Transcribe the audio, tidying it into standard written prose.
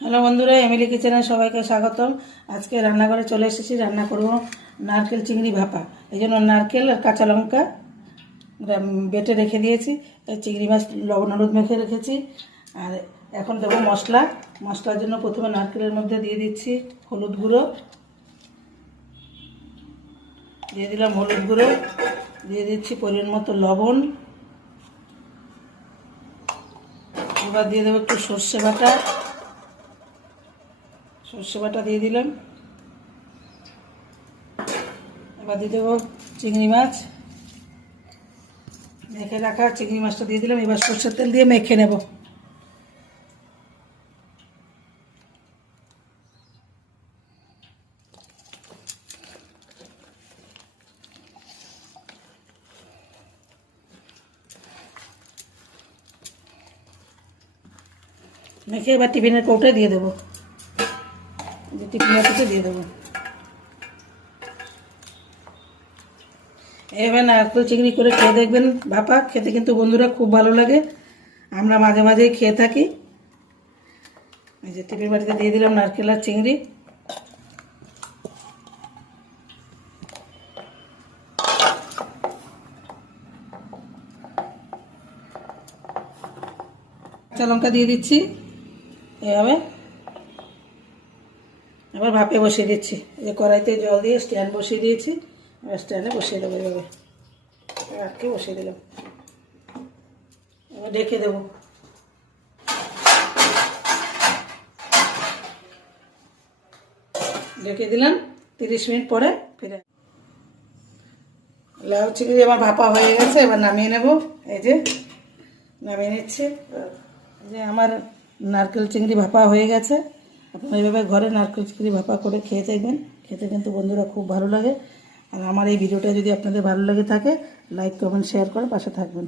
Hello বন্ধুরা, Emily কিচেনে সবাইকে স্বাগতম। আজকে রান্নাঘরে চলে এসেছি, রান্না করব নারকেল চিংড়ি ভাপা। এই জন্য নারকেল আর কাঁচা লঙ্কা বেটে রেখে দিয়েছি। চিংড়ি মাছ লবণ হলুদ মেখে রেখেছি। আর এখন দেবো মশলা। মশলার জন্য প্রথমে নারকেলের মধ্যে দিয়ে দিচ্ছি হলুদ গুঁড়ো, দিয়ে দিলাম হলুদ গুঁড়ো, দিয়ে দিচ্ছি পরিমাণ মতো লবণ। এবার দিয়ে দেবো একটু সর্ষে বাটা, সর্ষে বাটা দিয়ে দিলাম। এবার দিয়ে দেবো চিংড়ি মাছ, মেখে রাখা চিংড়ি মাছটা দিয়ে দিলাম। এবার সর্ষের তেল দিয়ে মেখে নেব। মেখে এবার টিফিনের কৌটায় দিয়ে দেবো, টিফিনের কৌটায় দিয়ে দেবো। এবার নারকেল চিংড়ি করে খেয়ে দেখবেন ভাপা, খেতে কিন্তু বন্ধুরা খুব ভালো লাগে। আমরা মাঝে মাঝেই খেয়ে থাকি। এই যে টিফিন বাটিতে দিয়ে দিলাম নারকেল আর চিংড়ি। কাঁচা লঙ্কা দিয়ে দিচ্ছি এভাবে। এবার ভাপে বসিয়ে দিচ্ছি। এই কড়াইতে জল দিয়ে স্ট্যান্ড বসিয়ে দিয়েছি। এবার স্ট্যান্ডে বসিয়ে দেবো এভাবে, আটকে বসিয়ে দিলাম। এবার ঢেকে দেবো। ঢেকে দিলাম, 30 মিনিট পরে ফিরে। লাউ চিংড়ি আমার ভাপা হয়ে গেছে, এবার নামিয়ে নেব। এই যে নামিয়ে নিচ্ছি। এই যে আমার নারকেল চিংড়ি ভাপা হয়ে গেছে। আপনারা এইভাবে ঘরে নারকেল চিংড়ি ভাপা করে খেয়ে দেখবেন, খেতে কিন্তু বন্ধুরা খুব ভালো লাগে। আর আমার এই ভিডিওটা যদি আপনাদের ভালো লাগে থাকে, লাইক কমেন্ট শেয়ার করে পাশে থাকবেন।